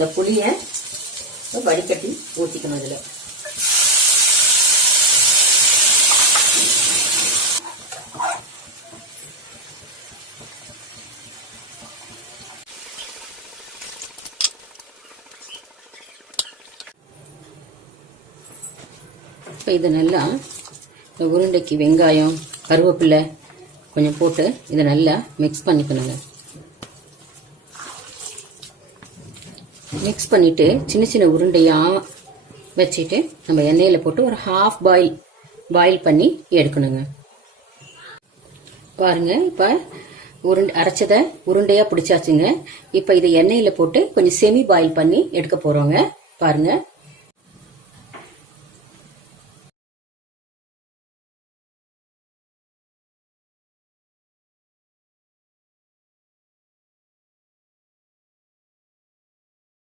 அந்த புளியை வடிகட்டி ஊற்றிக்கணும் இதில். இப்போ இது நல்லா இந்த உருண்டைக்கு வெங்காயம் கருவேப்பிலை கொஞ்சம் போட்டு இதை நல்லா மிக்ஸ் பண்ணிக்கணுங்க. மிக்ஸ் பண்ணிவிட்டு சின்ன சின்ன உருண்டையாக வச்சுட்டு நம்ம எண்ணெயில் போட்டு ஒரு ஹாஃப் பாயில் பண்ணி எடுக்கணுங்க. பாருங்க, இப்போ அரைச்சதை உருண்டையாக பிடிச்சாச்சுங்க. இப்போ இதை எண்ணெயில் போட்டு கொஞ்சம் செமி பாயில் பண்ணி எடுக்க போகிறோங்க. பாருங்கள்.